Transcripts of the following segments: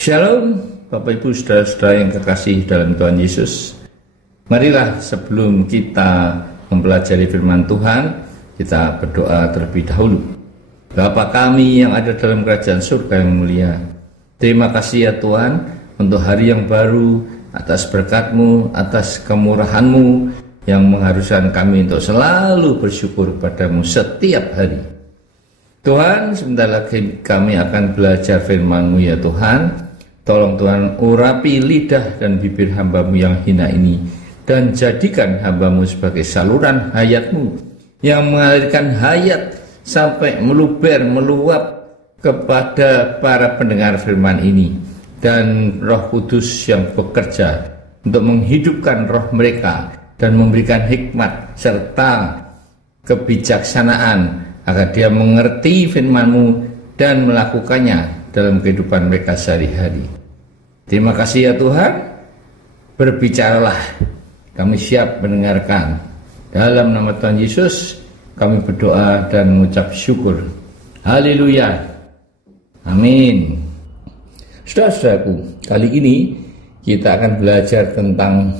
Shalom, Bapak Ibu Saudara-saudara yang kekasih dalam Tuhan Yesus. Marilah sebelum kita mempelajari firman Tuhan, kita berdoa terlebih dahulu. Bapa kami yang ada dalam kerajaan surga yang mulia, terima kasih ya Tuhan untuk hari yang baru, atas berkat-Mu, atas kemurahan-Mu yang mengharuskan kami untuk selalu bersyukur padamu setiap hari. Tuhan, sebentar lagi kami akan belajar firman-Mu ya Tuhan. Tolong Tuhan urapi lidah dan bibir hamba-Mu yang hina ini, dan jadikan hamba-Mu sebagai saluran hayat-Mu yang mengalirkan hayat sampai meluber, meluap kepada para pendengar firman ini. Dan Roh Kudus yang bekerja untuk menghidupkan roh mereka dan memberikan hikmat serta kebijaksanaan agar dia mengerti firman-Mu dan melakukannya dalam kehidupan mereka sehari-hari. Terima kasih ya Tuhan, berbicaralah, kami siap mendengarkan. Dalam nama Tuhan Yesus kami berdoa dan mengucap syukur. Haleluya, amin. Saudara-saudaraku, kali ini kita akan belajar tentang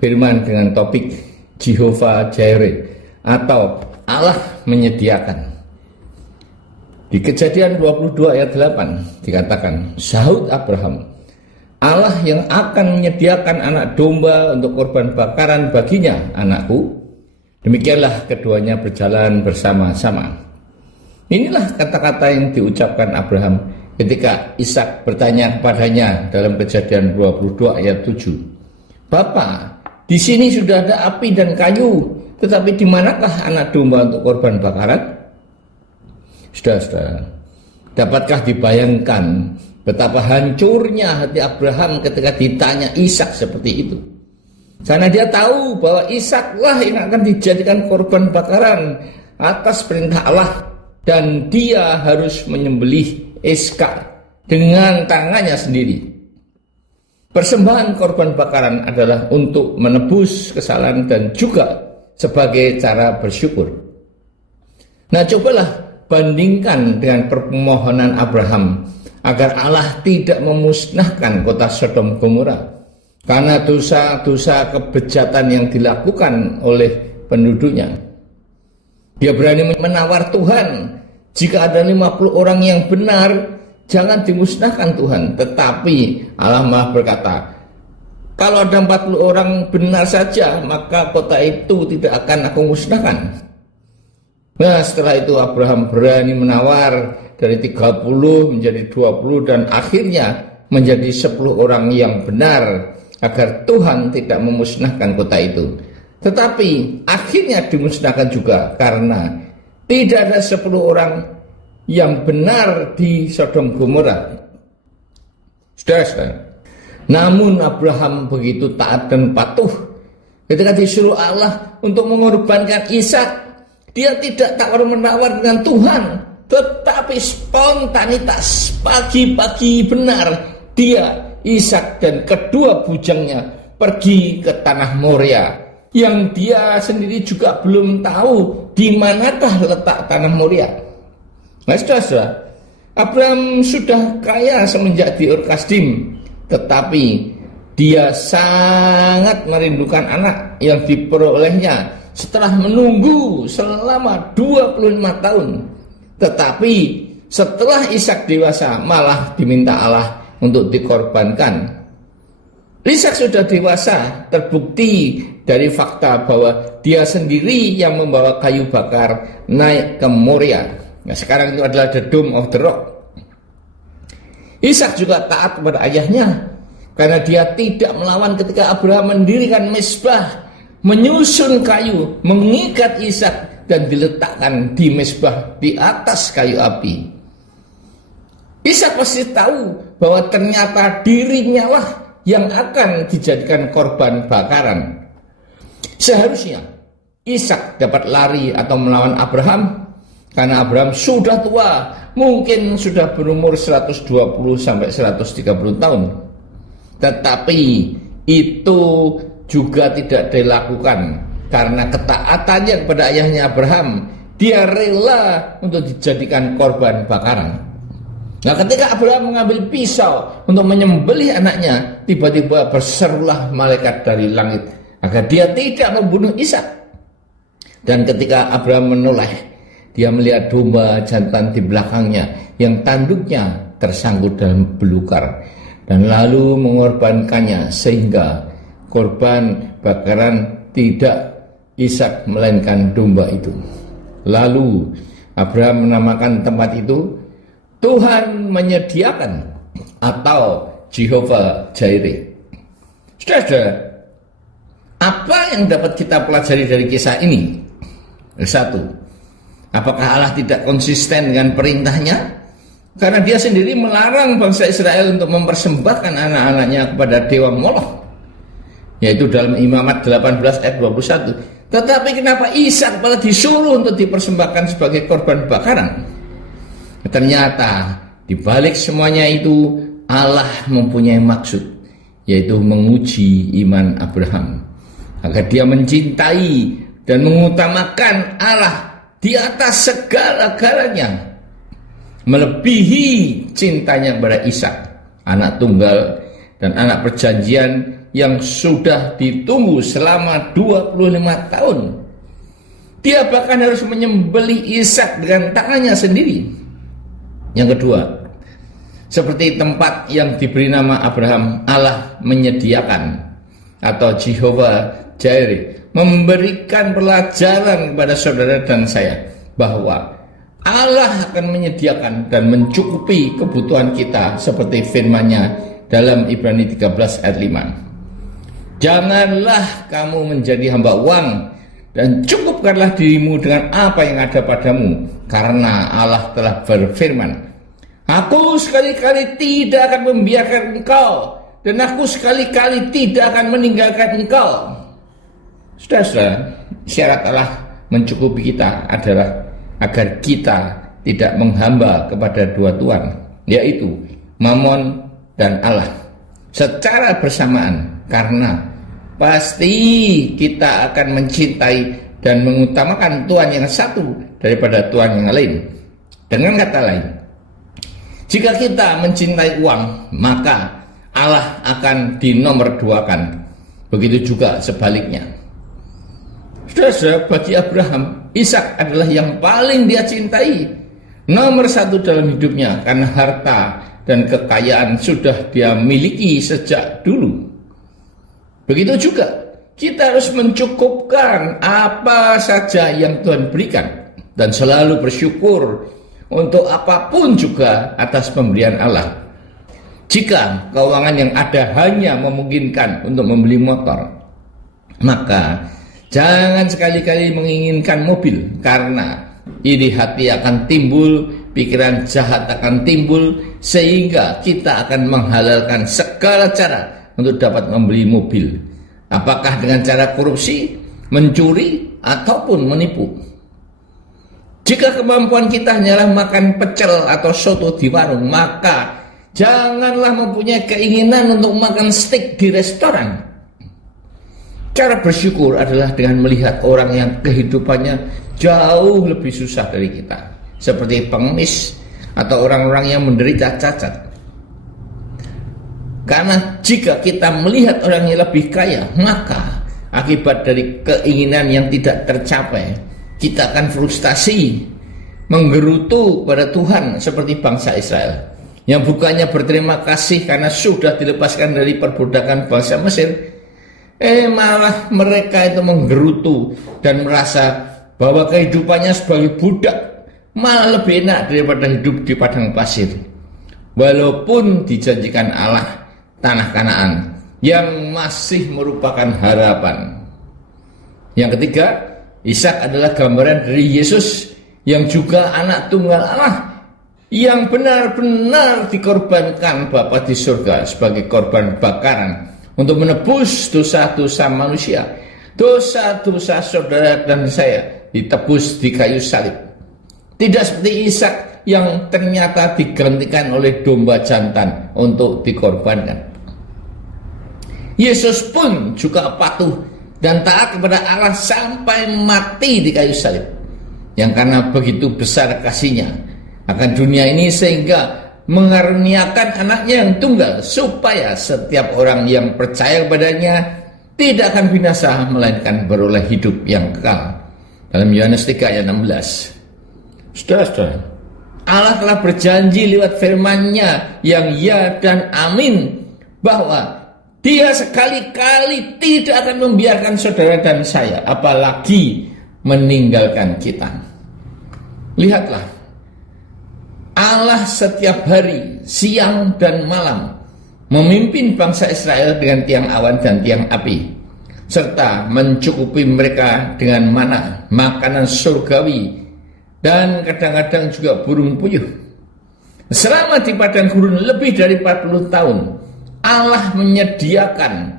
firman dengan topik Jehovah Jireh atau Allah menyediakan. Di Kejadian 22 ayat 8 dikatakan, sahut Abraham, Allah yang akan menyediakan anak domba untuk korban bakaran baginya, anakku. Demikianlah keduanya berjalan bersama-sama. Inilah kata-kata yang diucapkan Abraham ketika Ishak bertanya kepadanya dalam Kejadian 22 ayat 7. Bapa, di sini sudah ada api dan kayu, tetapi di manakah anak domba untuk korban bakaran? Saudara-saudara, dapatkah dibayangkan betapa hancurnya hati Abraham ketika ditanya Ishak seperti itu? Karena dia tahu bahwa Ishaklah yang akan dijadikan korban bakaran atas perintah Allah, dan dia harus menyembelih Ishak dengan tangannya sendiri. Persembahan korban bakaran adalah untuk menebus kesalahan dan juga sebagai cara bersyukur. Nah, cobalah bandingkan dengan permohonan Abraham agar Allah tidak memusnahkan kota Sodom Gomora karena dosa-dosa kebejatan yang dilakukan oleh penduduknya. Dia berani menawar Tuhan, jika ada 50 orang yang benar, jangan dimusnahkan Tuhan. Tetapi Allah malah berkata, kalau ada 40 orang benar saja, maka kota itu tidak akan aku musnahkan. Nah, setelah itu Abraham berani menawar dari 30 menjadi 20 dan akhirnya menjadi 10 orang yang benar agar Tuhan tidak memusnahkan kota itu. Tetapi akhirnya dimusnahkan juga karena tidak ada 10 orang yang benar di Sodom Gomora. Saudara-saudara, namun Abraham begitu taat dan patuh ketika disuruh Allah untuk mengorbankan Ishak. Dia tidak tawar-menawar dengan Tuhan, tetapi spontanitas, pagi-pagi benar dia, Ishak dan kedua bujangnya pergi ke tanah Moria, yang dia sendiri juga belum tahu di manakah letak tanah Moria. Nah, saudara, Abraham sudah kaya semenjak di Ur Kasdim, tetapi dia sangat merindukan anak yang diperolehnya setelah menunggu selama 25 tahun. Tetapi setelah Ishak dewasa malah diminta Allah untuk dikorbankan. Ishak sudah dewasa, terbukti dari fakta bahwa dia sendiri yang membawa kayu bakar naik ke Moria. Nah, sekarang itu adalah the Dome of the Rock. Ishak juga taat kepada ayahnya karena dia tidak melawan ketika Abraham mendirikan mezbah, menyusun kayu, mengikat Ishak dan diletakkan di mezbah di atas kayu api. Ishak pasti tahu bahwa ternyata dirinya lah yang akan dijadikan korban bakaran. Seharusnya Ishak dapat lari atau melawan Abraham karena Abraham sudah tua, mungkin sudah berumur 120 sampai 130 tahun. Tetapi itu juga tidak dilakukan karena ketaatannya kepada ayahnya Abraham. Dia rela untuk dijadikan korban bakaran. Nah, ketika Abraham mengambil pisau untuk menyembelih anaknya, tiba-tiba berserulah malaikat dari langit agar dia tidak membunuh Ishak. Dan ketika Abraham menoleh, dia melihat domba jantan di belakangnya yang tanduknya tersangkut dalam belukar, dan lalu mengorbankannya sehingga korban bakaran tidak Ishak melainkan domba itu. Lalu Abraham menamakan tempat itu Tuhan menyediakan atau Jehovah Jireh. Saudara, apa yang dapat kita pelajari dari kisah ini? Satu, apakah Allah tidak konsisten dengan perintahnya? Karena dia sendiri melarang bangsa Israel untuk mempersembahkan anak-anaknya kepada dewa Moloch, yaitu dalam Imamat 18 ayat 21. Tetapi kenapa Ishak malah disuruh untuk dipersembahkan sebagai korban bakaran? Ternyata di balik semuanya itu Allah mempunyai maksud, yaitu menguji iman Abraham agar dia mencintai dan mengutamakan Allah di atas segala-galanya, melebihi cintanya kepada Ishak, anak tunggal dan anak perjanjian yang sudah ditunggu selama 25 tahun. Dia bahkan harus menyembelih Ishak dengan tangannya sendiri. Yang kedua, seperti tempat yang diberi nama Abraham, Allah menyediakan atau Jehovah Jireh memberikan pelajaran kepada saudara dan saya bahwa Allah akan menyediakan dan mencukupi kebutuhan kita seperti firman-Nya dalam Ibrani 13 ayat 5. Janganlah kamu menjadi hamba uang dan cukupkanlah dirimu dengan apa yang ada padamu, karena Allah telah berfirman, Aku sekali-kali tidak akan membiarkan engkau, dan aku sekali-kali tidak akan meninggalkan engkau. Saudara-saudara, syarat Allah mencukupi kita adalah agar kita tidak menghamba kepada dua Tuhan, yaitu Mammon dan Allah, secara bersamaan, karena pasti kita akan mencintai dan mengutamakan Tuhan yang satu daripada Tuhan yang lain. Dengan kata lain, jika kita mencintai uang, maka Allah akan dinomorduakan. Begitu juga sebaliknya. Saudara, bagi Abraham, Ishak adalah yang paling dia cintai, nomor satu dalam hidupnya, karena harta dan kekayaan sudah dia miliki sejak dulu. Begitu juga kita harus mencukupkan apa saja yang Tuhan berikan dan selalu bersyukur untuk apapun juga atas pemberian Allah. Jika keuangan yang ada hanya memungkinkan untuk membeli motor, maka jangan sekali-kali menginginkan mobil, karena iri hati akan timbul, pikiran jahat akan timbul, sehingga kita akan menghalalkan segala cara untuk dapat membeli mobil, apakah dengan cara korupsi, mencuri, ataupun menipu. Jika kemampuan kita hanyalah makan pecel atau soto di warung, maka janganlah mempunyai keinginan untuk makan steak di restoran. Cara bersyukur adalah dengan melihat orang yang kehidupannya jauh lebih susah dari kita, seperti pengemis atau orang-orang yang menderita cacat. Karena jika kita melihat orang yang lebih kaya, maka akibat dari keinginan yang tidak tercapai, kita akan frustasi, menggerutu pada Tuhan seperti bangsa Israel, yang bukannya berterima kasih karena sudah dilepaskan dari perbudakan bangsa Mesir, malah mereka itu menggerutu dan merasa bahwa kehidupannya sebagai budak malah lebih enak daripada hidup di padang pasir, walaupun dijanjikan Allah tanah Kanaan yang masih merupakan harapan. Yang ketiga, Ishak adalah gambaran dari Yesus yang juga anak tunggal Allah, yang benar-benar dikorbankan Bapa di surga sebagai korban bakaran untuk menebus dosa-dosa manusia. Dosa-dosa saudara dan saya ditebus di kayu salib. Tidak seperti Ishak yang ternyata digantikan oleh domba jantan untuk dikorbankan. Yesus pun juga patuh dan taat kepada Allah sampai mati di kayu salib, yang karena begitu besar kasihnya akan dunia ini sehingga mengaruniakan anaknya yang tunggal, supaya setiap orang yang percaya kepadanya tidak akan binasa, melainkan beroleh hidup yang kekal. Dalam Yohanes 3 ayat 16. Saudara-saudara, Allah telah berjanji lewat firman-Nya yang ya dan amin, bahwa Dia sekali-kali tidak akan membiarkan saudara dan saya, apalagi meninggalkan kita. Lihatlah, Allah setiap hari, siang dan malam, memimpin bangsa Israel dengan tiang awan dan tiang api, serta mencukupi mereka dengan mana, makanan surgawi, dan kadang-kadang juga burung puyuh. Selama di padang gurun lebih dari 40 tahun, Allah menyediakan,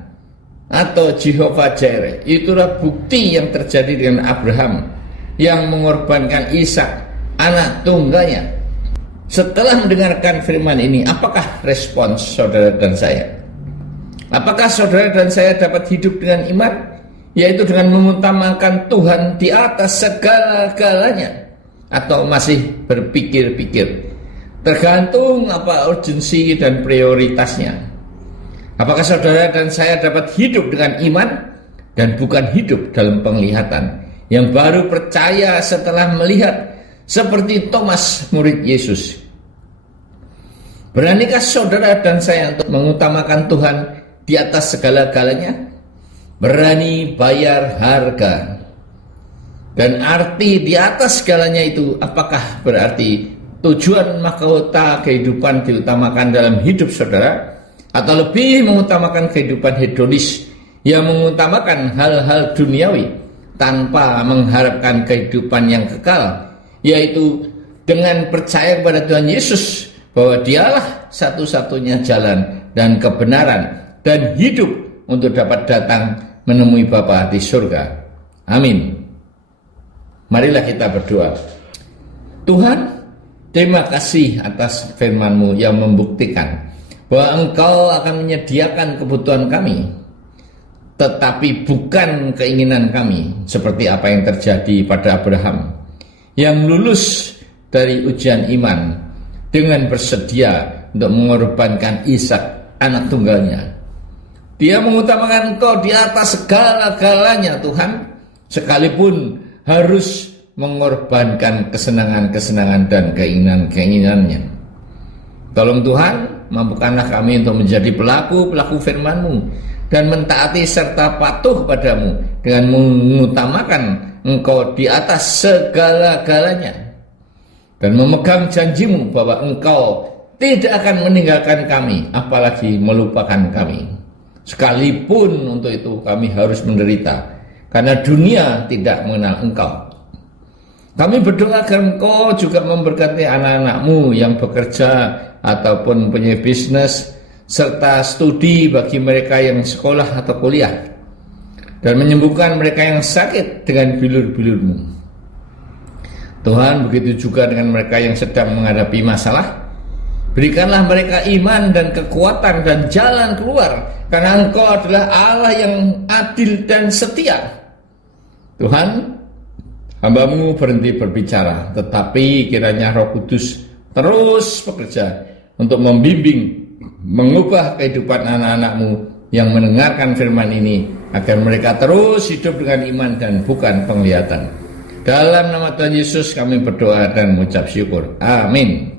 atau Jehovah Jireh. Itulah bukti yang terjadi dengan Abraham yang mengorbankan Ishak, anak tunggalnya. Setelah mendengarkan firman ini, apakah respons saudara dan saya? Apakah saudara dan saya dapat hidup dengan iman, yaitu dengan mengutamakan Tuhan di atas segala-galanya, atau masih berpikir-pikir? Tergantung apa urgensi dan prioritasnya. Apakah saudara dan saya dapat hidup dengan iman dan bukan hidup dalam penglihatan, yang baru percaya setelah melihat, seperti Thomas murid Yesus? Beranikah saudara dan saya untuk mengutamakan Tuhan di atas segala-galanya? Berani bayar harga. Dan arti di atas segalanya itu, apakah berarti tujuan mahkota kehidupan diutamakan dalam hidup saudara, atau lebih mengutamakan kehidupan hedonis yang mengutamakan hal-hal duniawi tanpa mengharapkan kehidupan yang kekal, yaitu dengan percaya kepada Tuhan Yesus bahwa Dialah satu-satunya jalan dan kebenaran dan hidup untuk dapat datang menemui Bapa di surga. Amin. Marilah kita berdoa. Tuhan, terima kasih atas firman-Mu yang membuktikan bahwa Engkau akan menyediakan kebutuhan kami, tetapi bukan keinginan kami, seperti apa yang terjadi pada Abraham yang lulus dari ujian iman dengan bersedia untuk mengorbankan Ishak, anak tunggalnya. Dia mengutamakan Engkau di atas segala-galanya, Tuhan, sekalipun harus mengorbankan kesenangan-kesenangan dan keinginan-keinginannya. Tolong Tuhan, mampukanlah kami untuk menjadi pelaku-pelaku firman-Mu dan mentaati serta patuh padamu dengan mengutamakan Engkau di atas segala-galanya, dan memegang janji-Mu bahwa Engkau tidak akan meninggalkan kami, apalagi melupakan kami. Sekalipun untuk itu kami harus menderita, karena dunia tidak mengenal Engkau. Kami berdoa agar Engkau juga memberkati anak-anak-Mu yang bekerja ataupun punya bisnis, serta studi bagi mereka yang sekolah atau kuliah, dan menyembuhkan mereka yang sakit dengan bilur-bilur-Mu. Tuhan, begitu juga dengan mereka yang sedang menghadapi masalah. Berikanlah mereka iman dan kekuatan dan jalan keluar, karena Engkau adalah Allah yang adil dan setia. Tuhan, hamba-Mu berhenti berbicara, tetapi kiranya Roh Kudus terus bekerja untuk membimbing, mengubah kehidupan anak-anak-Mu yang mendengarkan firman ini, agar mereka terus hidup dengan iman dan bukan penglihatan. Dalam nama Tuhan Yesus kami berdoa dan mengucap syukur. Amin.